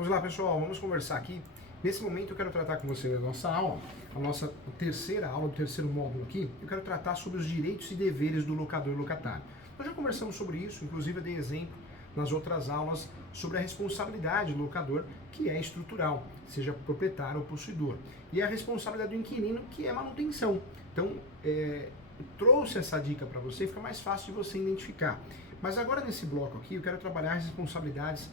Vamos lá, pessoal, vamos conversar aqui. Nesse momento eu quero tratar com você a nossa aula, a nossa terceira aula do terceiro módulo aqui. Eu quero tratar sobre os direitos e deveres do locador e locatário. Nós já conversamos sobre isso, inclusive eu dei exemplo nas outras aulas sobre a responsabilidade do locador, que é estrutural, seja proprietário ou possuidor. E a responsabilidade do inquilino, que é manutenção. Então, eu trouxe essa dica para você, fica mais fácil de você identificar. Mas agora nesse bloco aqui, eu quero trabalhar as responsabilidades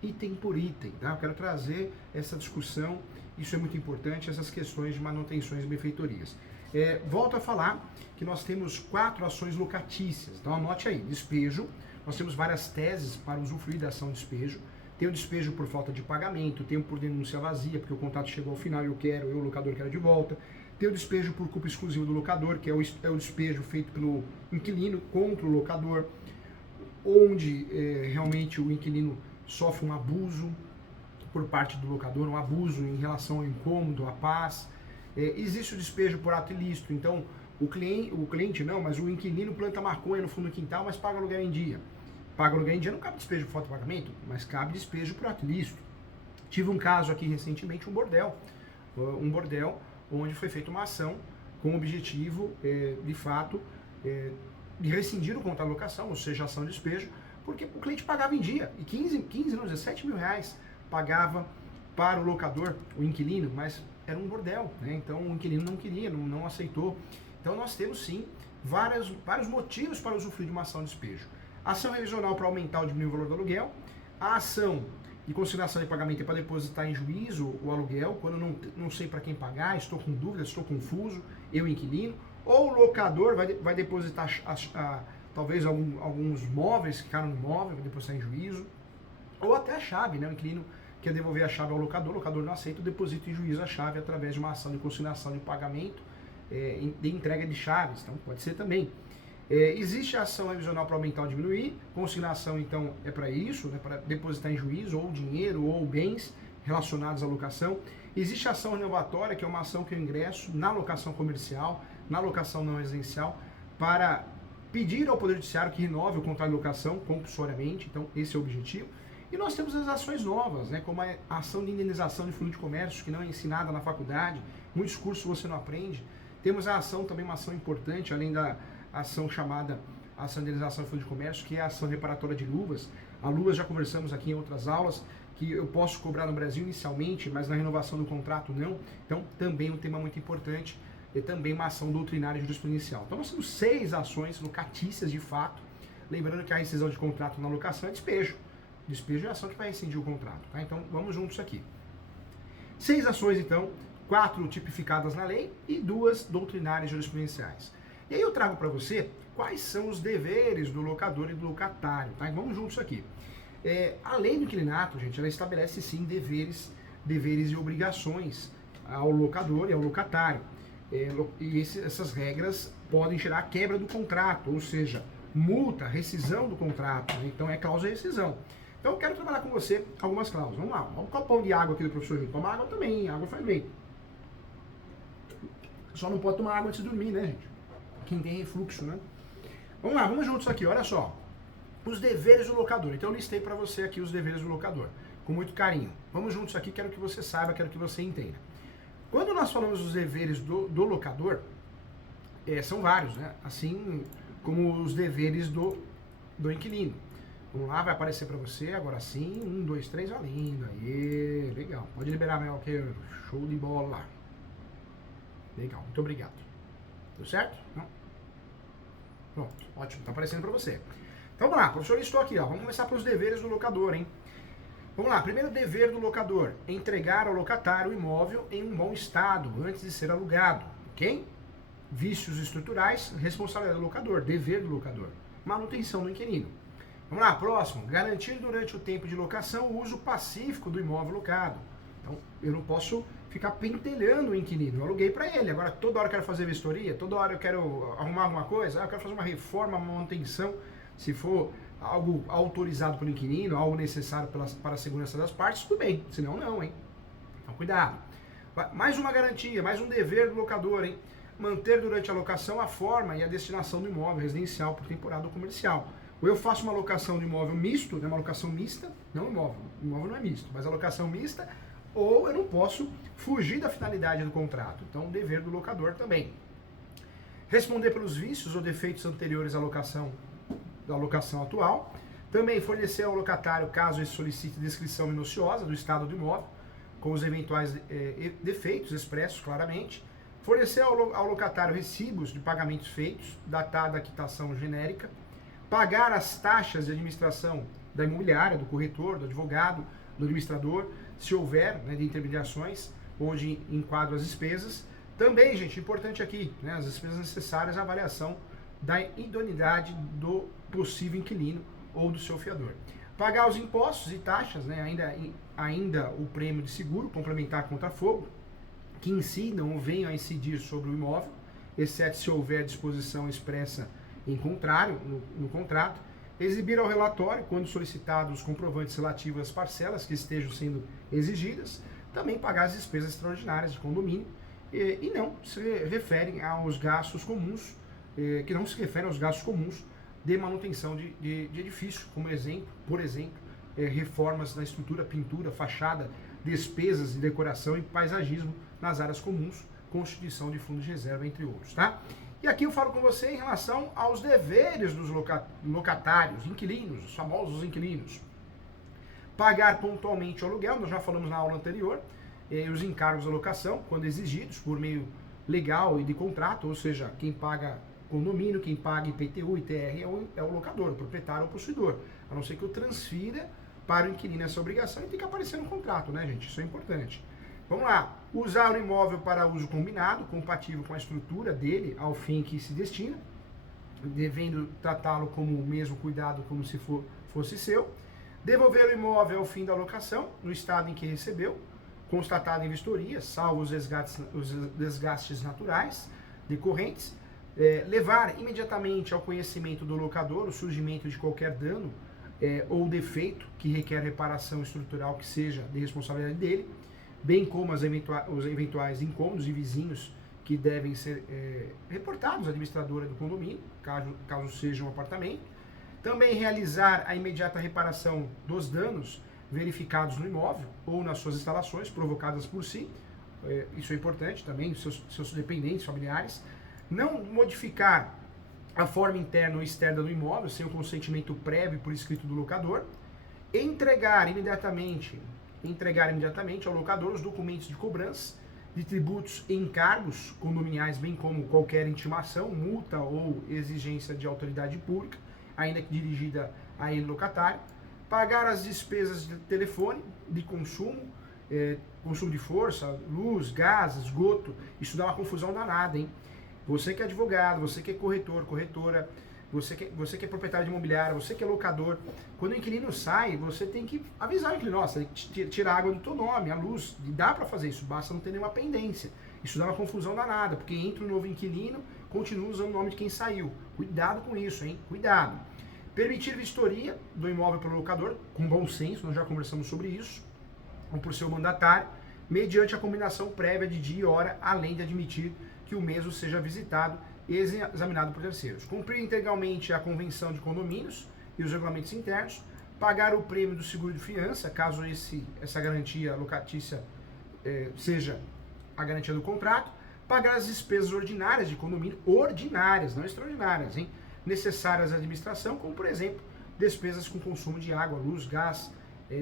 item por item, tá? Eu quero trazer essa discussão, isso é muito importante, essas questões de manutenções e benfeitorias. Volto a falar que nós temos 4 ações locatícias, então anote aí, despejo, nós temos várias teses para usufruir da ação de despejo, tem o despejo por falta de pagamento, tem o por denúncia vazia, porque o contrato chegou ao final e o locador quer de volta, tem o despejo por culpa exclusiva do locador, que é o despejo feito pelo inquilino contra o locador, onde realmente o inquilino sofre um abuso por parte do locador, um abuso em relação ao incômodo, à paz. Existe o despejo por ato ilícito, então o cliente não, mas o inquilino planta maconha no fundo do quintal, mas paga aluguel em dia. Paga aluguel em dia, não cabe despejo por falta de pagamento, mas cabe despejo por ato ilícito. Tive um caso aqui recentemente, um bordel onde foi feita uma ação com o objetivo, de fato, de rescindir o contrato de locação, ou seja, ação de despejo, porque o cliente pagava em dia, e 17 mil reais pagava para o locador, o inquilino, mas era um bordel, né? Então o inquilino não queria, não aceitou. Então nós temos sim vários motivos para usufruir de uma ação de despejo. Ação revisional para aumentar ou diminuir o valor do aluguel, a ação de consignação de pagamento é para depositar em juízo o aluguel, quando não sei para quem pagar, estou com dúvida, estou confuso, eu inquilino, ou o locador vai depositar talvez alguns móveis que ficaram no imóvel, vai depositar em juízo, ou até a chave, né? O inquilino quer devolver a chave ao locador, o locador não aceita, deposita em juízo a chave através de uma ação de consignação de pagamento, de entrega de chaves, então pode ser também. Existe a ação revisional para aumentar ou diminuir, consignação então é para isso, né, para depositar em juízo ou dinheiro ou bens relacionados à locação. Existe a ação renovatória, que é uma ação que eu ingresso na locação comercial, na locação não residencial, para pedir ao Poder Judiciário que renove o contrato de locação compulsoriamente, então esse é o objetivo. E nós temos as ações novas, né, como a ação de indenização de fundo de comércio, que não é ensinada na faculdade, muitos cursos você não aprende. Temos a ação, também uma ação importante, além da ação chamada ação de indenização de fundo de comércio, que é a ação reparatória de luvas. A luvas já conversamos aqui em outras aulas, que eu posso cobrar no Brasil inicialmente, mas na renovação do contrato não. Então também um tema muito importante, e também uma ação doutrinária e jurisprudencial. Então nós temos 6 ações locatícias de fato, lembrando que a rescisão de contrato na locação é despejo. Despejo é a ação que vai rescindir o contrato, tá? Então vamos juntos aqui. 6 ações então, 4 tipificadas na lei e 2 doutrinárias e jurisprudenciais. E aí eu trago para você quais são os deveres do locador e do locatário, tá? Vamos juntos aqui. A lei do inquilinato, gente, ela estabelece sim deveres e obrigações ao locador e ao locatário. E essas regras podem gerar quebra do contrato, ou seja, multa, rescisão do contrato, né? Então é cláusula de rescisão. Então eu quero trabalhar com você algumas cláusulas. Vamos lá, um copão de água aqui do professor Júlio. Toma água também, água faz bem. Só não pode tomar água antes de dormir, né, gente? Quem tem refluxo, né? Vamos lá, vamos juntos aqui, olha só. Os deveres do locador. Então eu listei para você aqui os deveres do locador, com muito carinho. Vamos juntos aqui, quero que você saiba, quero que você entenda. Quando nós falamos dos deveres do locador, são vários, né? Assim como os deveres do inquilino. Vamos lá, vai aparecer para você, agora sim, 1, 2, 3, ó, lindo, aí, legal. Pode liberar meu arqueiro, show de bola. Legal, muito obrigado. Deu certo? Não? Pronto, ótimo, tá aparecendo para você. Então vamos lá, professor, estou aqui, ó. Vamos começar pelos deveres do locador, hein? Vamos lá, primeiro dever do locador, entregar ao locatário o imóvel em um bom estado, antes de ser alugado, ok? Vícios estruturais, responsabilidade do locador, dever do locador. Manutenção do inquilino. Vamos lá, próximo, garantir durante o tempo de locação o uso pacífico do imóvel locado. Então, eu não posso ficar pentelhando o inquilino, eu aluguei para ele, agora toda hora eu quero fazer vistoria, toda hora eu quero arrumar alguma coisa, eu quero fazer uma reforma, uma manutenção, se for algo autorizado pelo inquilino, algo necessário para a segurança das partes, tudo bem, senão não, hein? Então cuidado. Mais uma garantia, mais um dever do locador, hein? Manter durante a locação a forma e a destinação do imóvel residencial por temporada ou comercial. ou eu faço uma locação de imóvel misto, né, uma locação mista, não imóvel não é misto, mas a locação mista, ou eu não posso fugir da finalidade do contrato. Então, o dever do locador também. Responder pelos vícios ou defeitos anteriores à locação da locação atual. Também fornecer ao locatário, caso ele solicite, descrição minuciosa do estado do imóvel, com os eventuais defeitos expressos claramente. Fornecer ao locatário recibos de pagamentos feitos, datada a quitação genérica. Pagar as taxas de administração da imobiliária, do corretor, do advogado, do administrador, se houver, né, de intermediações, onde enquadram as despesas. Também, gente, importante aqui, né, as despesas necessárias à avaliação da idoneidade do possível inquilino ou do seu fiador. Pagar os impostos e taxas, né, ainda o prêmio de seguro complementar contra fogo, que incidam ou venham a incidir sobre o imóvel, exceto se houver disposição expressa em contrário no contrato. Exibir ao relatório, quando solicitados, os comprovantes relativos às parcelas que estejam sendo exigidas. Também pagar as despesas extraordinárias de condomínio e não se referem aos gastos comuns, que não se referem aos gastos comuns de manutenção de edifício, como exemplo, por exemplo, reformas na estrutura, pintura, fachada, despesas de decoração e paisagismo nas áreas comuns, constituição de fundos de reserva, entre outros, tá? E aqui eu falo com você em relação aos deveres dos locatários, inquilinos, os famosos inquilinos. Pagar pontualmente o aluguel, nós já falamos na aula anterior, os encargos da locação, quando exigidos por meio legal e de contrato, ou seja, quem paga condomínio, quem paga IPTU, ITR é o locador, o proprietário ou o possuidor, a não ser que eu transfira para o inquilino essa obrigação e tem que aparecer no contrato, né, gente? Isso é importante. Vamos lá. Usar o imóvel para uso combinado, compatível com a estrutura dele, ao fim que se destina, devendo tratá-lo como o mesmo cuidado como se fosse seu. Devolver o imóvel ao fim da locação, no estado em que recebeu, constatado em vistoria, salvo os desgastes naturais decorrentes. Levar imediatamente ao conhecimento do locador o surgimento de qualquer dano ou defeito que requer reparação estrutural que seja de responsabilidade dele, bem como os eventuais incômodos de vizinhos que devem ser reportados à administradora do condomínio, caso seja um apartamento. Também realizar a imediata reparação dos danos verificados no imóvel ou nas suas instalações provocadas por si, isso é importante também, seus dependentes, familiares. Não modificar a forma interna ou externa do imóvel sem o consentimento prévio por escrito do locador. Entregar imediatamente ao locador os documentos de cobrança de tributos e encargos condominiais, bem como qualquer intimação, multa ou exigência de autoridade pública, ainda que dirigida a ele locatário. Pagar as despesas de telefone, de consumo, consumo de força, luz, gás, esgoto. Isso dá uma confusão danada, hein? Você que é advogado, você que é corretor, corretora, você que é proprietário de imobiliária, você que é locador, quando o inquilino sai, você tem que avisar o inquilino, nossa, tirar a água do teu nome, a luz, dá para fazer isso, basta não ter nenhuma pendência. Isso dá uma confusão danada, porque entra um novo inquilino, continua usando o nome de quem saiu. Cuidado com isso, hein? Cuidado. Permitir vistoria do imóvel pelo locador, com bom senso, nós já conversamos sobre isso, ou por seu mandatário, mediante a combinação prévia de dia e hora, além de admitir que o mesmo seja visitado e examinado por terceiros. Cumprir integralmente a convenção de condomínios e os regulamentos internos. Pagar o prêmio do seguro de fiança, caso essa garantia locatícia seja a garantia do contrato. Pagar as despesas ordinárias de condomínio, ordinárias, não extraordinárias, hein? Necessárias à administração, como por exemplo, despesas com consumo de água, luz, gás,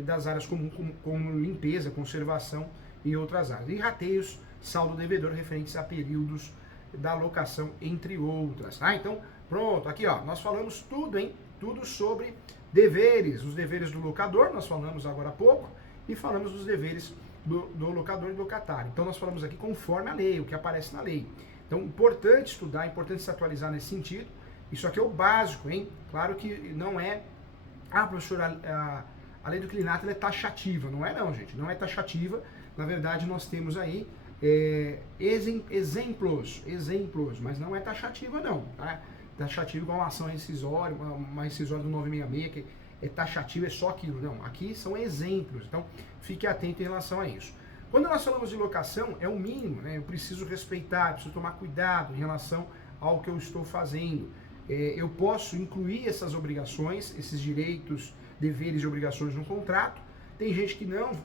das áreas comuns, como limpeza, conservação e outras áreas. E rateios, saldo devedor referentes a períodos da locação, entre outras, tá? Então, pronto, aqui ó, nós falamos tudo, hein? Tudo sobre deveres, os deveres do locador, nós falamos agora há pouco, e falamos dos deveres do locador e do locatário. Então, nós falamos aqui conforme a lei, o que aparece na lei. Então, importante estudar, importante se atualizar nesse sentido. Isso aqui é o básico, hein? Claro que não é... professor, a lei do inquilinato ela é taxativa. Não é não, gente. Não é taxativa. Na verdade, nós temos aí exemplos, mas não é taxativa não, tá? Taxativa igual uma ação rescisória, uma rescisória do 966, que é taxativa, é só aquilo. Não, aqui são exemplos. Então, fique atento em relação a isso. Quando nós falamos de locação, é o mínimo, né? Eu preciso respeitar, preciso tomar cuidado em relação ao que eu estou fazendo. Eu posso incluir essas obrigações, esses direitos, deveres e obrigações no contrato. Tem gente que não,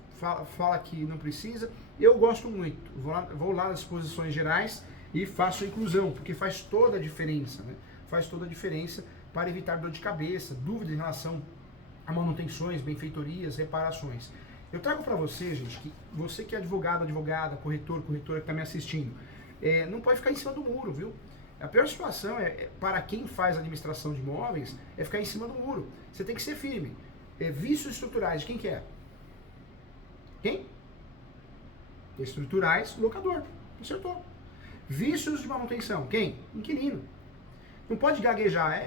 fala que não precisa. Eu gosto muito, vou lá nas disposições gerais e faço a inclusão, porque faz toda a diferença, né? Faz toda a diferença para evitar dor de cabeça, dúvidas em relação a manutenções, benfeitorias, reparações. Eu trago para você, gente, que você que é advogado, advogada, corretor, corretora que está me assistindo, não pode ficar em cima do muro, viu? A pior situação para quem faz administração de imóveis é ficar em cima do muro. Você tem que ser firme. Vícios estruturais, quem que é? Quem? Estruturais, locador. Acertou. Vícios de manutenção, quem? Inquilino. Não pode gaguejar,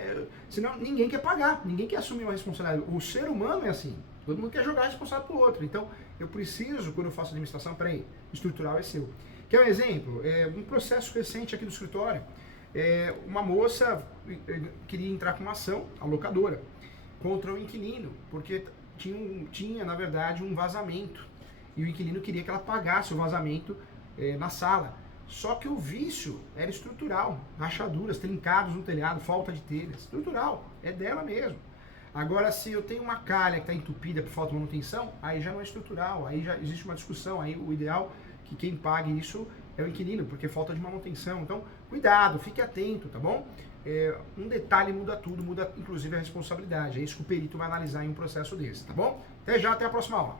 senão ninguém quer pagar, ninguém quer assumir uma responsabilidade. O ser humano é assim, todo mundo quer jogar a responsabilidade para o outro. Então, eu preciso, quando eu faço administração, peraí, estrutural é seu. Quer um exemplo? Um processo recente aqui do escritório, uma moça queria entrar com uma ação, a locadora, contra o inquilino, porque tinha, na verdade, um vazamento. E o inquilino queria que ela pagasse o vazamento na sala. Só que o vício era estrutural, rachaduras, trincados no telhado, falta de telha, estrutural, é dela mesmo. Agora, se eu tenho uma calha que está entupida por falta de manutenção, aí já não é estrutural, aí já existe uma discussão, aí o ideal é que quem pague isso é o inquilino, porque é falta de manutenção. Então, cuidado, fique atento, tá bom? Um detalhe muda tudo, muda inclusive a responsabilidade, é isso que o perito vai analisar em um processo desse, tá bom? Até já, até a próxima aula.